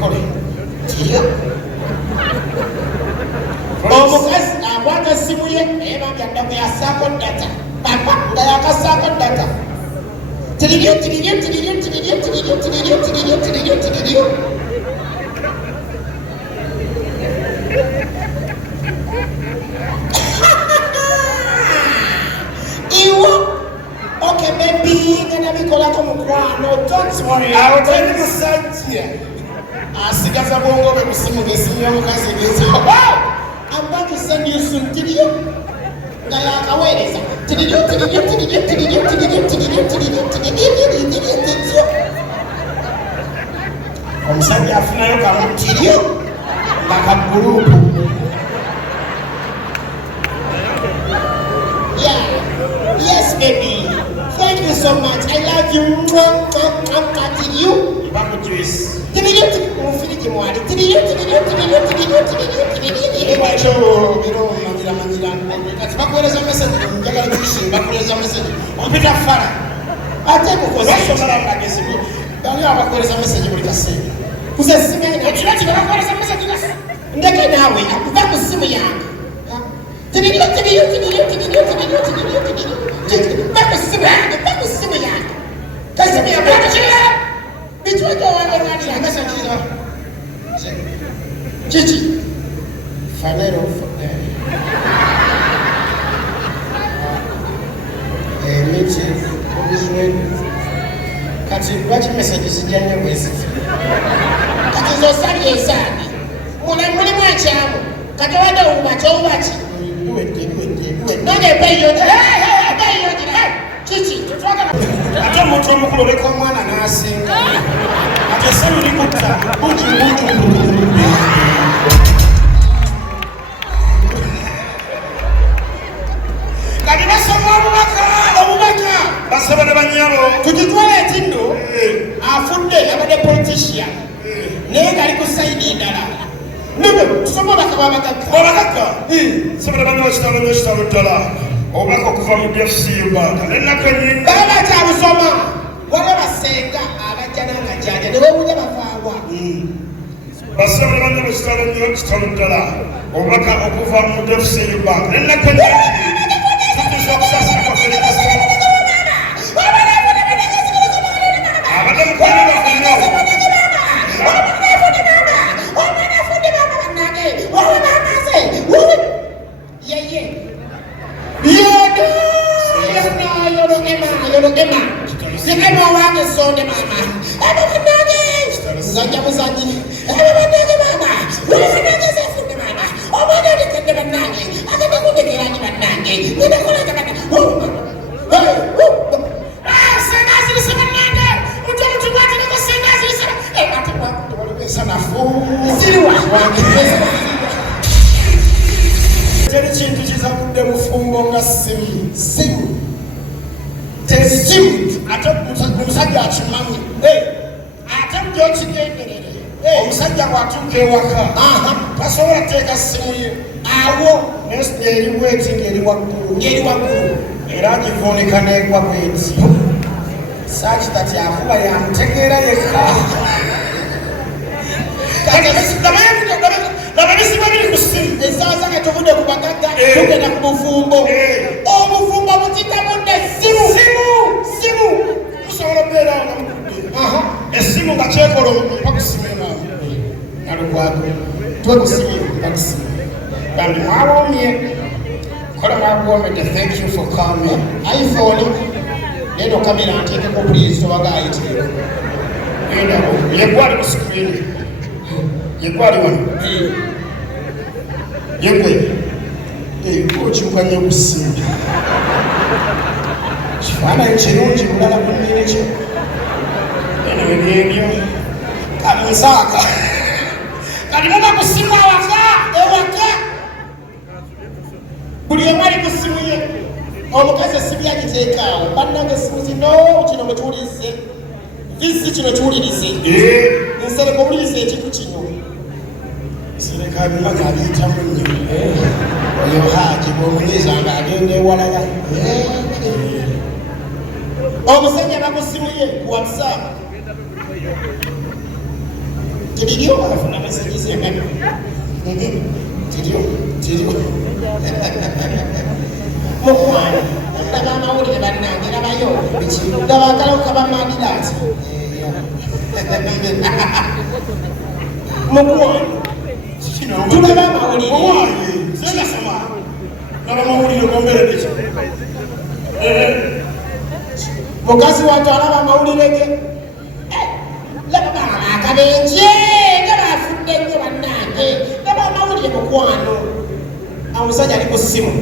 ebikole kirya omukazi akwata essimu ye naye bambi addamu yasaako data papa nga yakasaako data tiriryo iwo okay baby ngana bikolako mukwano don't worry awotali musajja asigaza bwongo bwe kusimu ng'essimu y'omukazi egeza I'm about to send you soon tiriryo nga yakaweereza tiriryo omusajja afunayo kamu tiriryo nga ka gurupu yes baby thank you so much I love you tiriryo bamujuice tiriryo mufiriji mwali tiriryo kati bakuweereza message njagala kishimba bakuweereza message ompita fara ate kukozesomala magezi bali abakuweereza message buli kaseera kuze simu yange ekirati bakuweereza message ndeke naawe akuva ku simu yange tiriryo baku simu yange kasi biyabakira bitweke wabengani agasakira kiki fanero emiti obizwe kati lwaki message zijjanye bweziti kati zosali esaani mulimu ekyamu kati wadde owubaki owubaki kiki ate omuntu omukulu oleka omwana n'asinga ate essimu likutta kati basoma obubaka basaba ne banyabo tukitwala eti nno afudde abadde politician naye gali ku sayidi endala tusoma obubaka bwabagagga sabana bana bakitalo ddala obubaka okuva mu DFC Uganda nennaku ennyingi baba kyabusoma waliwo basenga abajja n'amajanja ne bewunya bavaawa basaba ne bana bakitalo ddala obubaka okuva mu DFC Uganda nennaku ennyingi teri kintu kizagudde mufumbo nga simu ate omusajja akimanyi ate gyokigenderere omusajja bwatuuka ewaka tasobola kuteeka simu ye awo eri bweti ngeri waggulu era agivuunika negwa bweti sakitati akuba yamutegeera yekka labanisiba biri ku simu esaawa zange tuvudde ku bagagga tugenda ku bufumbo obufumbo bukitabudde simu musobola okubeera nga mukudde essimu nga kyekola mpa ku simu enaamu nalugwago twe ku simu mpa ku simu bambi mwawoomye kola mwakuwoomedde thank you for coming iphone neno kamera nteekeko pulizi tobagayiteeko endabo yegwali ku screen yegwali wano yegwe okiwukanye ku simu kifaananyi kirungi bulala kunnene kyo eno ebyebyo kamunsaaka kati muba ku simu ewaka buli omu ali ku simu ye omukazi essimu yagiteekaawo bannange essimu zino kino mutuwulirize visi kino kiwulirize nsereka owulirize ekintu kino sereka bima gabiyitamu nnyo oyo haji bwomunyiza nga agenda ewalala omusajja bakusimu ye ku whatsapp Tiriyo abafuna amasanyise tiriyo mukwano ndaba amawulire bannange labayo ndaba akalabuka bamadrat mukwano tulaba amawulire mukazi watu alaba amawulire ge laba akabenje nga bafudde nnyo bannange laba amawulire mukwano omusajja ali ku ssimu